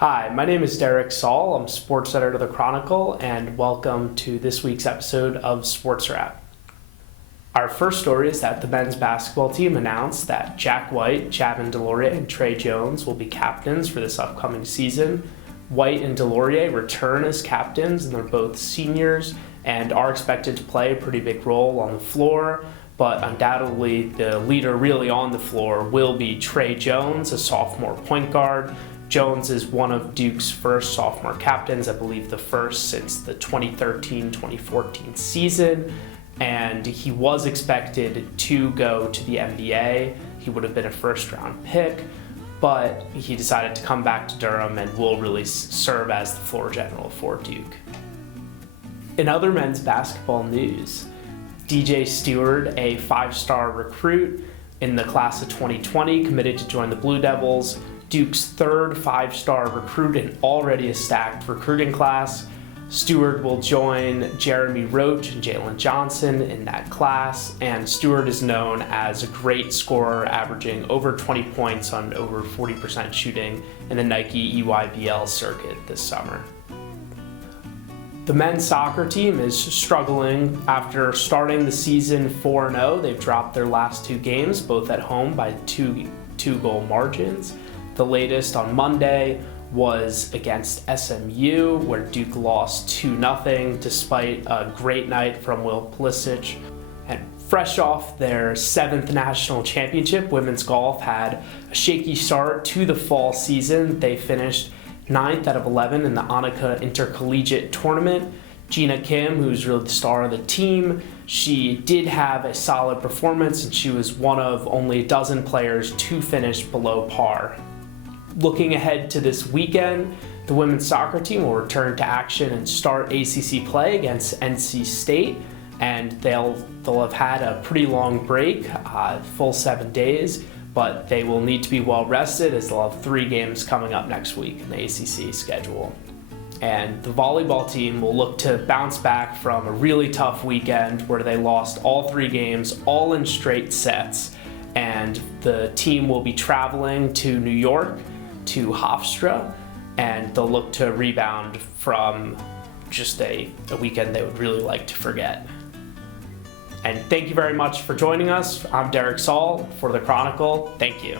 Hi, my name is Derek Saul. I'm sports editor of the Chronicle, and welcome to this week's episode of Sportswrap. Our first story is that the men's basketball team announced that Jack White, Javin DeLaurier, and Trey Jones will be captains for this upcoming season. White and DeLaurier return as captains, and they're both seniors and are expected to play a pretty big role on the floor. But undoubtedly, the leader really on the floor will be Trey Jones, a sophomore point guard. Jones is one of Duke's first sophomore captains, I believe the first since the 2013-2014 season, and he was expected to go to the NBA. He would have been a first-round pick, but he decided to come back to Durham and will really serve as the floor general for Duke. In other men's basketball news, DJ Stewart, a five-star recruit in the class of 2020, committed to join the Blue Devils, Duke's third five-star recruit in already a stacked recruiting class. Stewart will join Jeremy Roach and Jalen Johnson in that class, and Stewart is known as a great scorer, averaging over 20 points on over 40% shooting in the Nike EYBL circuit this summer. The men's soccer team is struggling after starting the season 4-0. They've dropped their last two games, both at home by two-goal margins. The latest on Monday was against SMU, where Duke lost 2-0 despite a great night from Will Pulisic. And fresh off their 7th national championship, women's golf had a shaky start to the fall season. They finished 9th out of 11 in the Annika Intercollegiate Tournament. Gina Kim, who's really the star of the team, she did have a solid performance, and she was one of only a dozen players to finish below par. Looking ahead to this weekend, the women's soccer team will return to action and start ACC play against NC State, and they'll have had a pretty long break, full 7 days, but they will need to be well rested as they'll have 3 games coming up next week in the ACC schedule. And the volleyball team will look to bounce back from a really tough weekend where they lost all 3 games, all in straight sets, and the team will be traveling to New York to Hofstra, and they'll look to rebound from just a weekend they would really like to forget. And thank you very much for joining us. I'm Derek Saul for the Chronicle. Thank you.